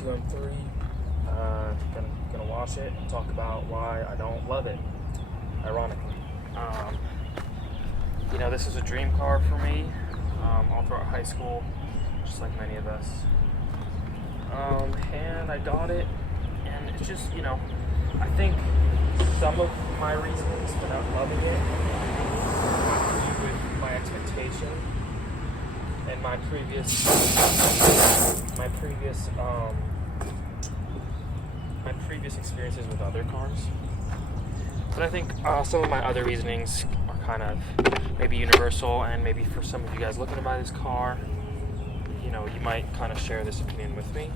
E92 M3. Gonna wash it and talk about why I don't love it, ironically. This is a dream car for me all throughout high school, just like many of us. And I got it, and it's just, I think some of my reasons for not loving it have to do with my expectation and my previous experiences with other cars. But I think some of my other reasonings are kind of maybe universal, and maybe for some of you guys looking to buy this car, you might kind of share this opinion with me.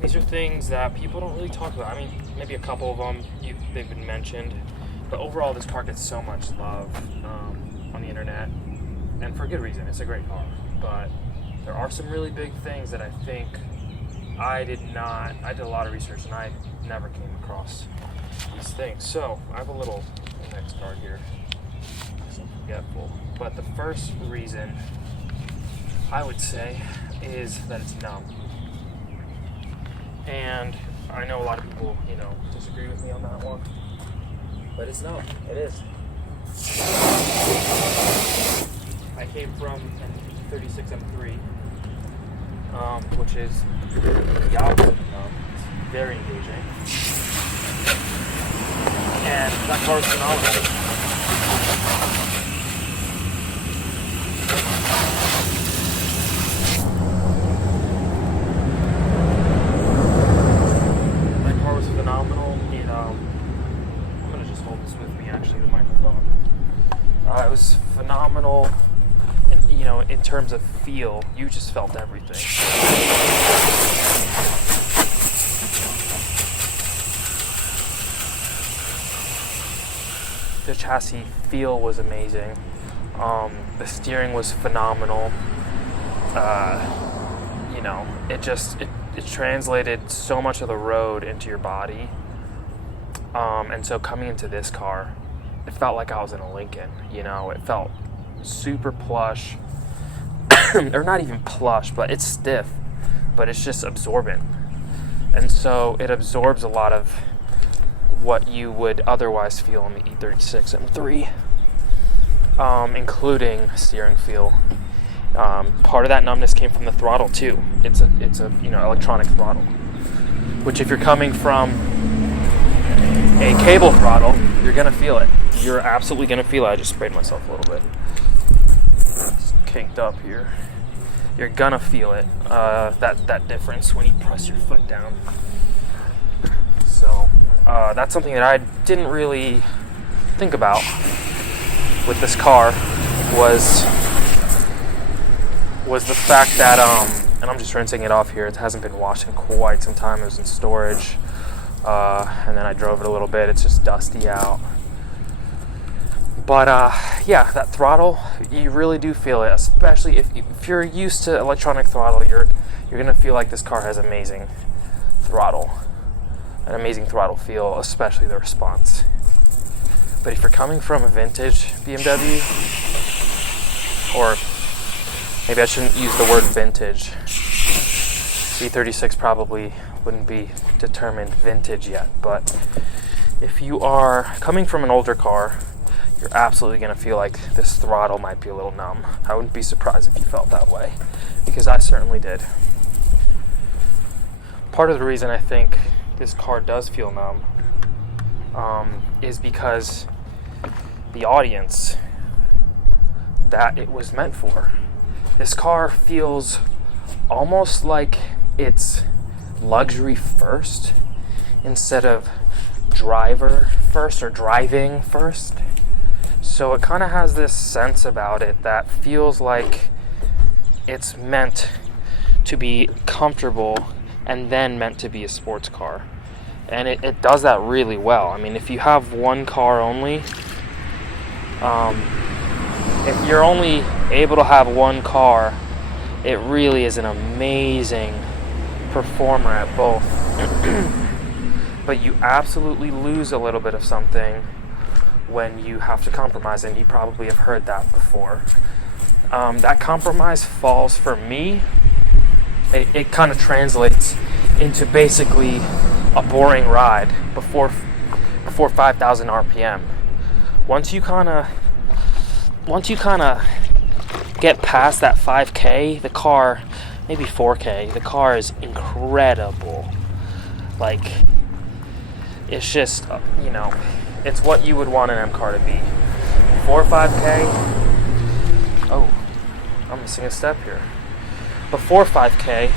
These are things that people don't really talk about. I mean, maybe a couple of them, they've been mentioned, but overall this car gets so much love on the internet, and for good reason. It's a great car, but there are some really big things that I think I did a lot of research and I never came across these things. So I have a little index card here, so I'm forgetful. But the first reason I would say is that it's numb. And I know a lot of people, disagree with me on that one, but it's numb. It is. I came from an E36 M3, which is the opposite of numb. It's very engaging. And that car is phenomenal. That car was phenomenal. I'm going to just hold this with me, actually, the microphone. It was phenomenal. And, in terms of feel, you just felt everything. The chassis feel was amazing. The steering was phenomenal. It translated so much of the road into your body. And so coming into this car, it felt like I was in a Lincoln. It felt super plush, or not even plush, but it's stiff, but it's just absorbent. And so it absorbs a lot of what you would otherwise feel on the E36 M3, including steering feel. Part of that numbness came from the throttle too. It's a electronic throttle, which if you're coming from a cable throttle, you're gonna feel it. You're absolutely gonna feel it. I just sprayed myself a little bit. It's kinked up here. You're gonna feel it. That difference when you press your foot down. So that's something that I didn't really think about with this car was the fact that and I'm just rinsing it off here. It hasn't been washed in quite some time. It was in storage, and then I drove it a little bit. It's just dusty out. But that throttle, you really do feel it, especially if you're used to electronic throttle. You're gonna feel like this car has amazing throttle, an amazing throttle feel, especially the response. But if you're coming from a vintage BMW, or maybe I shouldn't use the word vintage. E36 probably wouldn't be determined vintage yet, but if you are coming from an older car, you're absolutely going to feel like this throttle might be a little numb. I wouldn't be surprised if you felt that way, because I certainly did. Part of the reason I think this car does feel numb is because the audience that it was meant for. This car feels almost like it's luxury first instead of driver first or driving first. So it kind of has this sense about it that feels like it's meant to be comfortable and then meant to be a sports car. And it does that really well. I mean, if you have one car only, if you're only able to have one car, it really is an amazing performer at both. But you absolutely lose a little bit of something when you have to compromise, and you probably have heard that before. That compromise falls for me. It kind of translates into basically a boring ride before 5,000 RPM. Once you kind of get past that 5K, the car, maybe 4K, the car is incredible. Like, it's just, you know, it's what you would want an M car to be. 4 or 5K, oh, I'm missing a step here. Before 5K,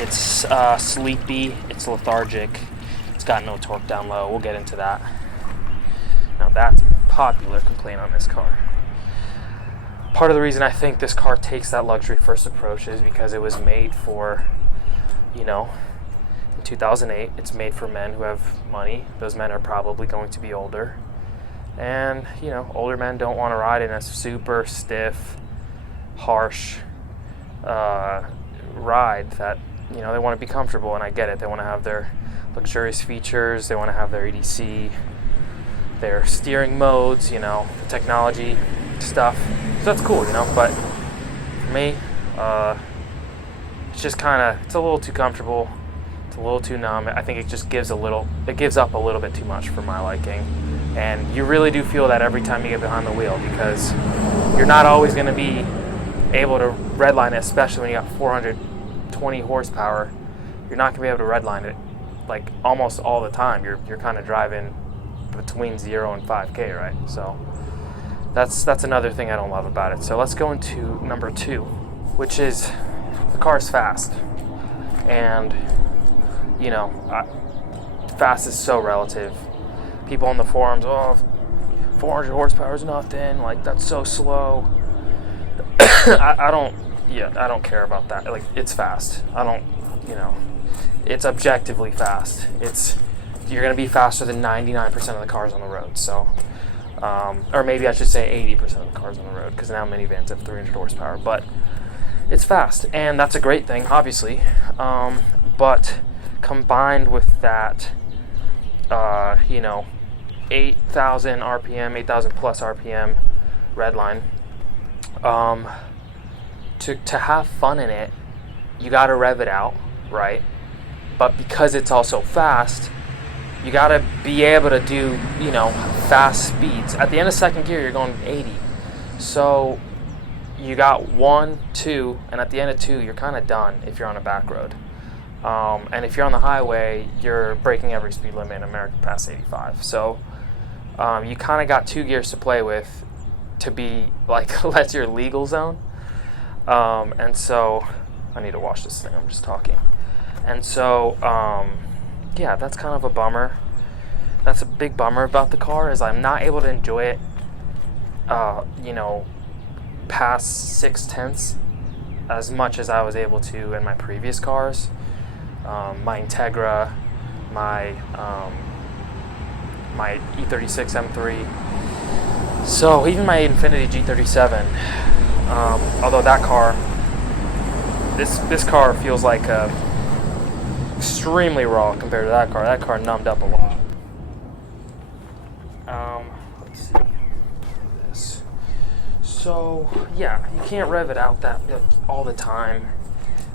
it's sleepy, it's lethargic, it's got no torque down low. We'll get into that. Now that's a popular complaint on this car. Part of the reason I think this car takes that luxury first approach is because it was made for, you know, in 2008, it's made for men who have money. Those men are probably going to be older. And, you know, older men don't want to ride in a super stiff, harsh ride that, you know, they want to be comfortable, and I get it. They want to have their luxurious features, they want to have their EDC, their steering modes, you know, the technology stuff. So that's cool, you know, but for me, it's just kind of, it's a little too comfortable, it's a little too numb. I think it just gives up a little bit too much for my liking. And you really do feel that every time you get behind the wheel, because you're not always going to be able to redline it, especially when you got 420 horsepower. You're not going to be able to redline it like almost all the time. You're kind of driving between 0 and 5K, right? So that's another thing I don't love about it. So let's go into number 2, which is the car is fast. And, you know, fast is so relative. People on the forums, oh, 400 horsepower is nothing, like that's so slow. I don't care about that. Like, it's fast. You know, it's objectively fast. You're going to be faster than 99% of the cars on the road. So, or maybe I should say 80% of the cars on the road, because now minivans have 300 horsepower. But it's fast, and that's a great thing, obviously. But combined with that, you know, 8,000 RPM, 8,000 plus RPM redline, to have fun in it, you got to rev it out, right? But because it's also fast, you got to be able to do, you know, fast speeds. At the end of second gear, you're going 80. So you got 1, 2, and at the end of 2, you're kind of done if you're on a back road. And if you're on the highway, you're breaking every speed limit in America past 85. So you kind of got 2 gears to play with to be like, that's your legal zone. And so I need to watch this thing. I'm just talking. And so, yeah, that's kind of a bummer. That's a big bummer about the car, is I'm not able to enjoy it, you know, past 6/10 as much as I was able to in my previous cars. My Integra, my E36 M3. So even my Infiniti G37, although that car, this car feels like extremely raw compared to that car. That car numbed up a lot. Let's see this. So yeah, you can't rev it out that all the time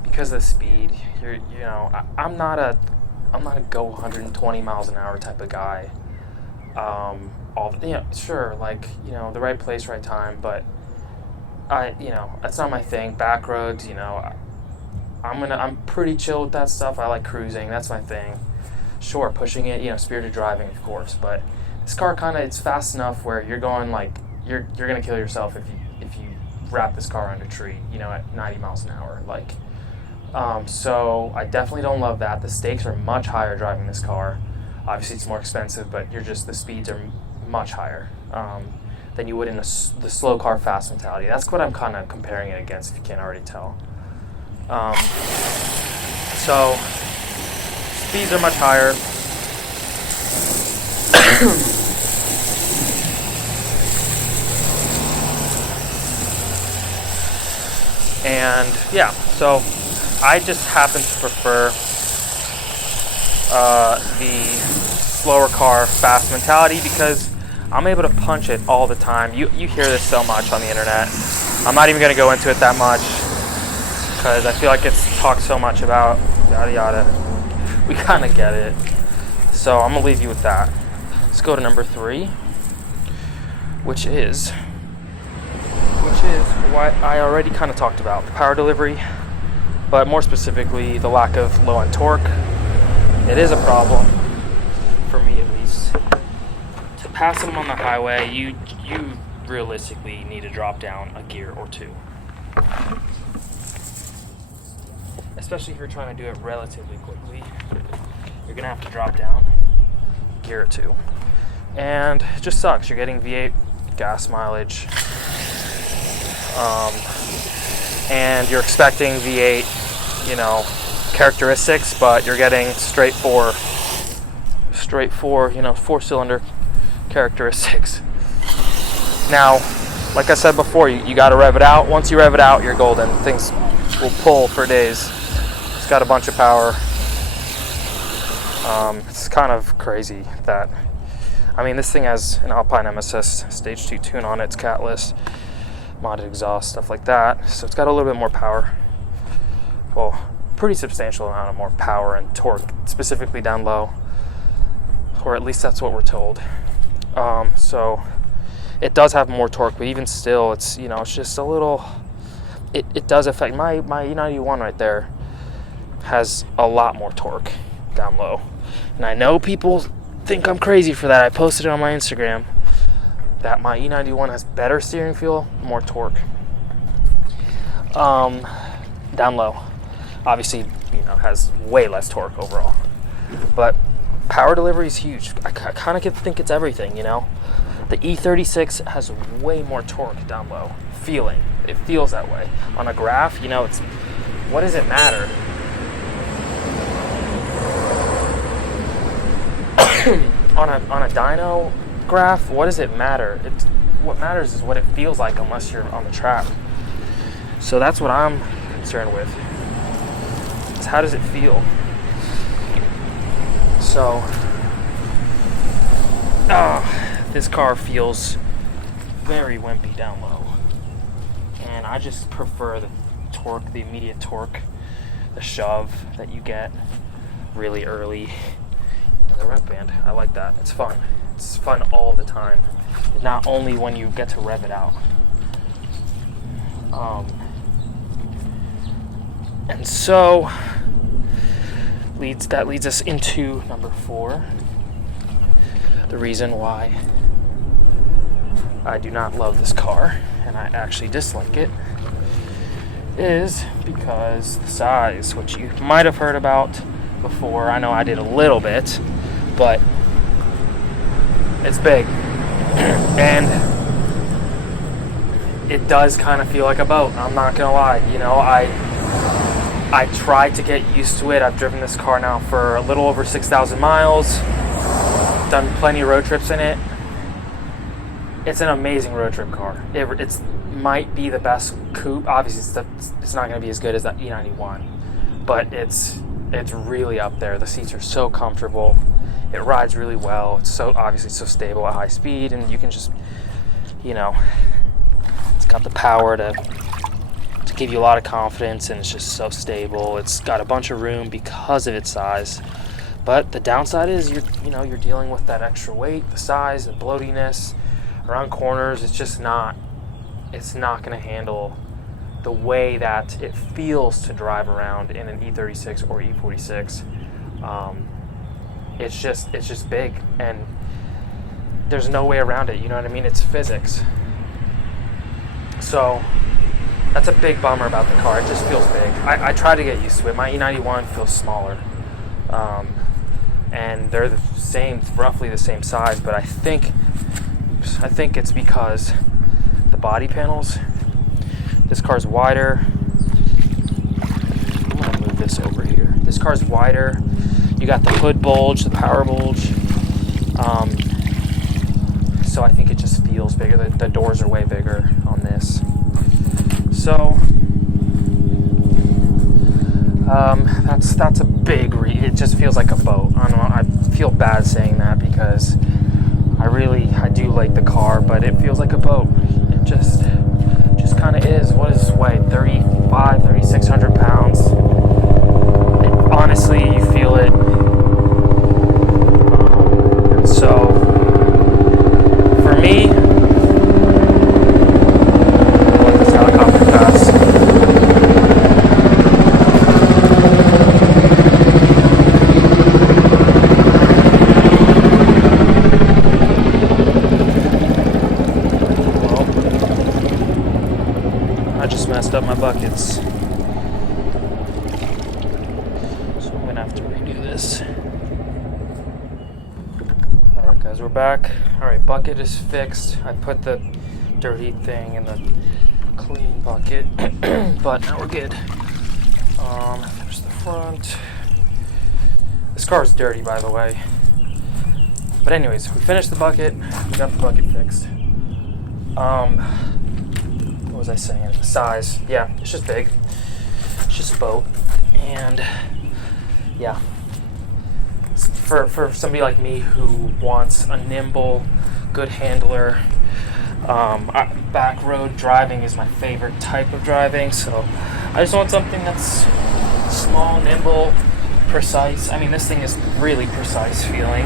because of the speed. You know, I'm not a go 120 miles an hour type of guy. Sure, like, you know, the right place, right time, but you know, that's not my thing. Back roads, you know, I'm pretty chill with that stuff. I like cruising, that's my thing. Sure, pushing it, you know, spirited driving, of course, but this car it's fast enough where you're going like, you're gonna kill yourself if you wrap this car under a tree, you know, at 90 miles an hour, like. So I definitely don't love that. The stakes are much higher driving this car. Obviously it's more expensive, but the speeds are much higher than you would in the slow car fast mentality. That's what I'm kind of comparing it against, if you can't already tell. So speeds are much higher. And yeah, so I just happen to prefer the slower car fast mentality because I'm able to punch it all the time. You hear this so much on the internet. I'm not even going to go into it that much because I feel like it's talked so much about yada yada. We kind of get it. So I'm gonna leave you with that. Let's go to number 3, which is what I already kind of talked about, the power delivery, but more specifically the lack of low end torque. It is a problem for me, at least. To pass them on the highway, you realistically need to drop down a gear or 2, especially if you're trying to do it relatively quickly. You're gonna have to drop down a gear or 2, and it just sucks. You're getting V8 gas mileage, and you're expecting V8, characteristics, but you're getting straight four, 4-cylinder characteristics. Now, like I said before, you got to rev it out. Once you rev it out, you're golden. Things will pull for days. It's got a bunch of power. It's kind of crazy that, this thing has an Alpine MSS Stage 2 tune on it. It's catless, modded exhaust, stuff like that. So it's got a little bit more power. Well, pretty substantial amount of more power and torque, specifically down low. Or at least that's what we're told. So it does have more torque, but even still, it's it's just a little. It does affect my E91 right there. Has a lot more torque down low, and I know people think I'm crazy for that. I posted it on my Instagram that my E91 has better steering feel, more torque. Down low, obviously, has way less torque overall, but power delivery is huge. I kind of think it's everything, The E36 has way more torque down low. It feels that way. On a graph, it's, what does it matter? on a dyno graph, what does it matter? What matters is what it feels like, unless you're on the track. So that's what I'm concerned with. It's how does it feel? So, this car feels very wimpy down low, and I just prefer the torque, the immediate torque, the shove that you get really early in the rev band. I like that. It's fun. It's fun all the time, not only when you get to rev it out. And so that leads us into number 4. The reason why I do not love this car, and I actually dislike it, is because the size, which you might have heard about before. I know I did a little bit, but it's big. And it does kind of feel like a boat. I'm not gonna lie. I tried to get used to it. I've driven this car now for a little over 6,000 miles. Done plenty of road trips in it. It's an amazing road trip car. It might be the best coupe. Obviously, it's not going to be as good as that E91, but it's really up there. The seats are so comfortable. It rides really well. It's obviously so stable at high speed, and you can just, it's got the power to give you a lot of confidence, and it's just so stable. It's got a bunch of room because of its size, but the downside is you're dealing with that extra weight, the size, the bloatiness around corners. It's just not going to handle the way that it feels to drive around in an E36 or E46. It's just big, and there's no way around it. You know what I mean? It's physics. So that's a big bummer about the car. It just feels big. I try to get used to it. My E91 feels smaller, and they're roughly the same size. But I think it's because the body panels. This car's wider. I'm gonna move this over here. This car's wider. You got the hood bulge, the power bulge. So I think it just feels bigger. The doors are way bigger on this. So that's a big it just feels like a boat. I don't know, I feel bad saying that because I do like the car, but it feels like a boat. It just kind of is. What does this weigh? 3,600 I just messed up my buckets. So I'm gonna have to redo this. Alright guys, we're back. Alright, bucket is fixed. I put the dirty thing in the clean bucket, but now we're good. There's the front. This car is dirty, by the way. But anyways, we finished the bucket. We got the bucket fixed. What was I saying? The size. Yeah, it's just big. It's just a boat. And yeah. For somebody like me who wants a nimble, good handler, back road driving is my favorite type of driving. So I just want something that's small, nimble, precise. I mean, this thing is really precise feeling.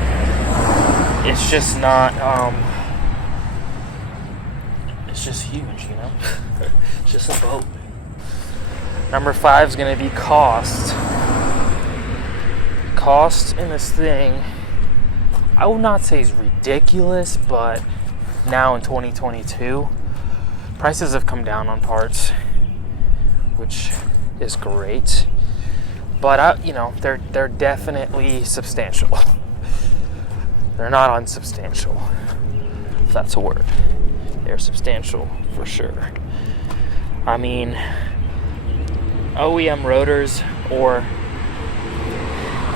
It's just not, it's just huge, you know? It's just a boat. Number 5 is going to be cost. Cost in this thing, I will not say is ridiculous, but now in 2022, prices have come down on parts, which is great. But you know, they're definitely substantial. They're not unsubstantial, if that's a word. They're substantial for sure. I mean, OEM rotors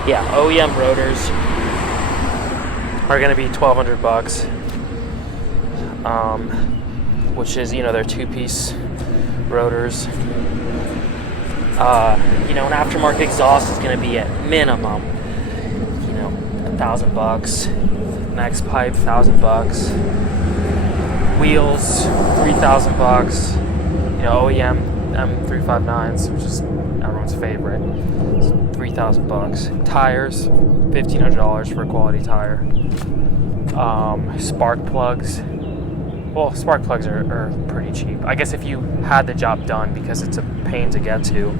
OEM rotors are going to be $1,200, which is, you know, they're 2-piece rotors. You know, an aftermarket exhaust is going to be at minimum, you know, $1,000. Next pipe, $1,000. Wheels, $3,000. You know, OEM M359s, which is everyone's favorite, $3,000. Tires, $1,500 for a quality tire. Spark plugs. Well, spark plugs are pretty cheap. I guess if you had the job done, because it's a pain to get to,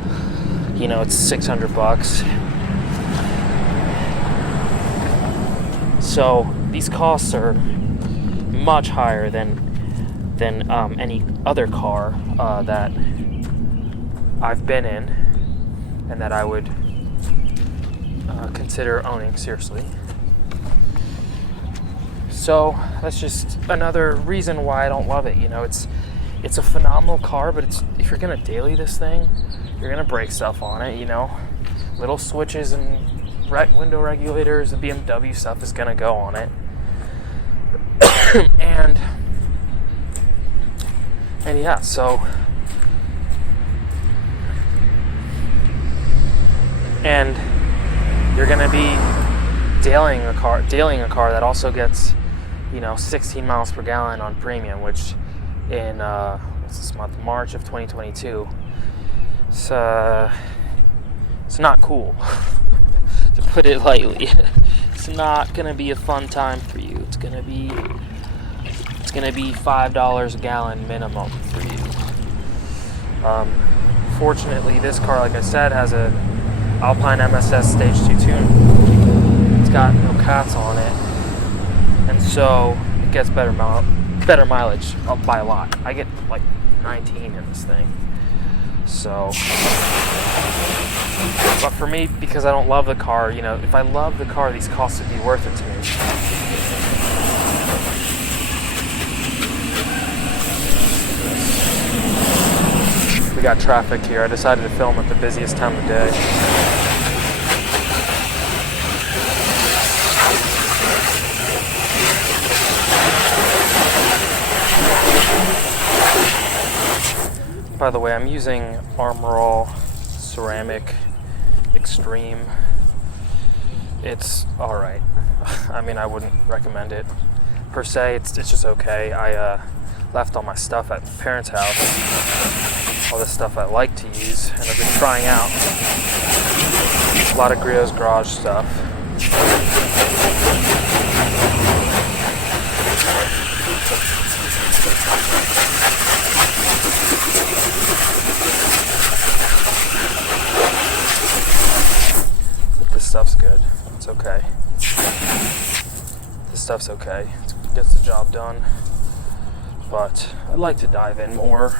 you know, it's $600. So these costs are much higher than any other car that I've been in and that I would consider owning seriously. So that's just another reason why I don't love it. You know, it's a phenomenal car, but if you're gonna daily this thing, you're gonna break stuff on it. You know, little switches and window regulators, the BMW stuff is gonna go on it, and yeah, so. And you're going to be dailying a car that also gets, you know, 16 miles per gallon on premium, which in what's this month, March of 2022, it's not cool, to put it lightly. It's not going to be a fun time for you. It's going to be $5 a gallon minimum for you. Fortunately, this car, like I said, has a Alpine MSS Stage 2 tune. It's got no cats on it, and so it gets better mileage by a lot. I get like 19 in this thing. So, but for me, because I don't love the car, you know, if I love the car, these costs would be worth it to me. We got traffic here. I decided to film at the busiest time of day. By the way, I'm using Armor All Ceramic Extreme. It's alright. I mean, I wouldn't recommend it per se. It's just okay. I left all my stuff at parents' house. All the stuff I like to use, and I've been trying out a lot of Griot's Garage stuff. But this stuff's good. It's okay. This stuff's okay. It gets the job done. But I'd like to dive in more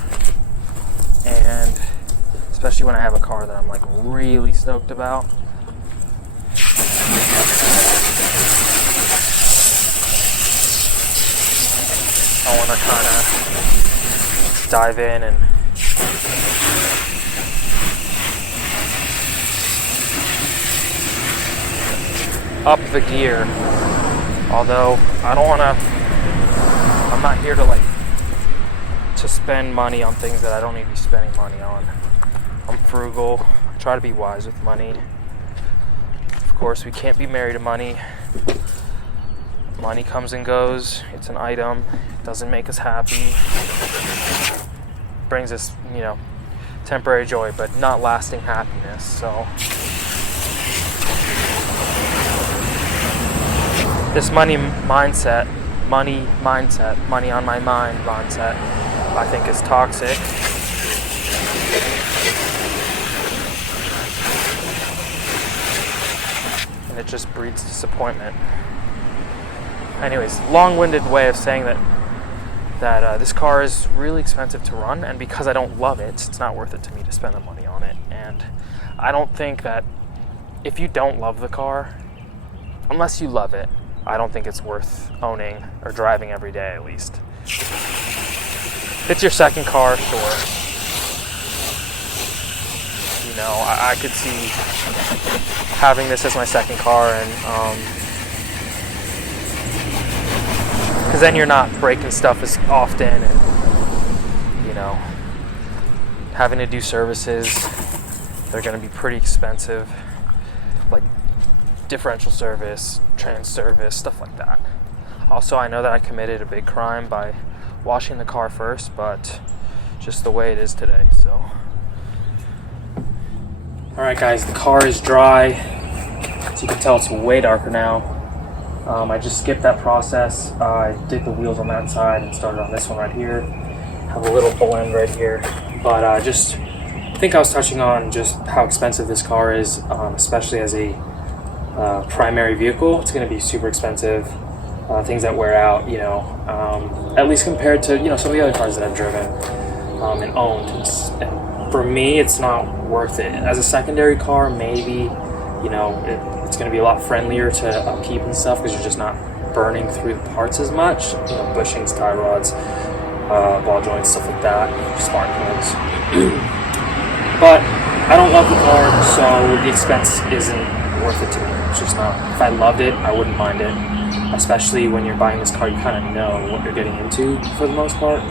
and especially when I have a car that I'm like really stoked about. I want to kind of dive in and up the gear. Although I don't want to, I'm not here to spend money on things that I don't need to be spending money on. I'm frugal, I try to be wise with money. Of course, we can't be married to money. Money comes and goes, it's an item, it doesn't make us happy. Brings us, temporary joy, but not lasting happiness, so. This money mindset, money on my mind mindset, I think is toxic. And it just breeds disappointment. Anyways, long-winded way of saying that this car is really expensive to run, and because I don't love it, it's not worth it to me to spend the money on it. And I don't think that if you don't love the car, unless you love it, I don't think it's worth owning or driving every day, at least. If it's your second car, sure. I could see having this as my second car, and because then you're not breaking stuff as often, and having to do services, they're going to be pretty expensive, like differential service, trans service, stuff like that. Also, I know that I committed a big crime by washing the car first, but just the way it is today, so. Alright guys, the car is dry. As you can tell, it's way darker now. I just skipped that process. I did the wheels on that side and started on this one right here. Have a little blend right here. But I think I was touching on just how expensive this car is, especially as a primary vehicle. It's going to be super expensive. Things that wear out, at least compared to some of the other cars that I've driven and owned. And for me, it's not worth it. As a secondary car, maybe it's going to be a lot friendlier to upkeep and stuff because you're just not burning through the parts as much. Bushings, tie rods, ball joints, stuff like that, spark plugs. But I don't love the car, so the expense isn't worth it to me. It's just not. If I loved it, I wouldn't mind it. Especially when you're buying this car, you kind of know what you're getting into for the most part.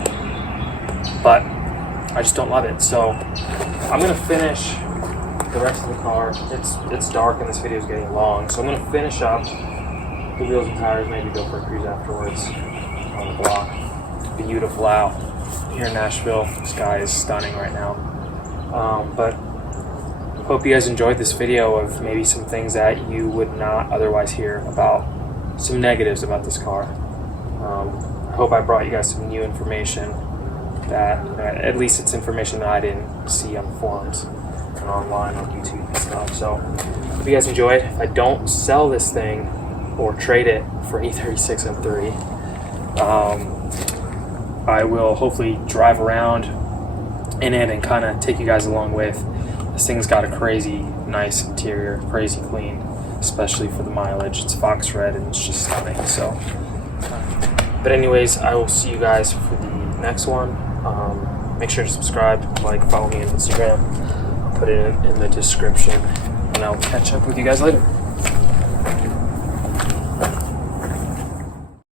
But I just don't love it. So I'm gonna finish the rest of the car. It's dark and this video is getting long, so I'm gonna finish up the wheels and tires. Maybe go for a cruise afterwards on the block. Beautiful out here in Nashville. The sky is stunning right now. But hope you guys enjoyed this video of maybe some things that you would not otherwise hear about, some negatives about this car. I hope I brought you guys some new information that, at least it's information that I didn't see on the forums and online on YouTube and stuff. So hope you guys enjoyed. If I don't sell this thing or trade it for E36 M3, I will hopefully drive around in it and kind of take you guys along with. This thing's got a crazy nice interior, crazy clean, especially for the mileage. It's fox red and it's just stunning. So, but anyways, I will see you guys for the next one. Make sure to subscribe, follow me on Instagram. I'll put it in the description, and I'll catch up with you guys later.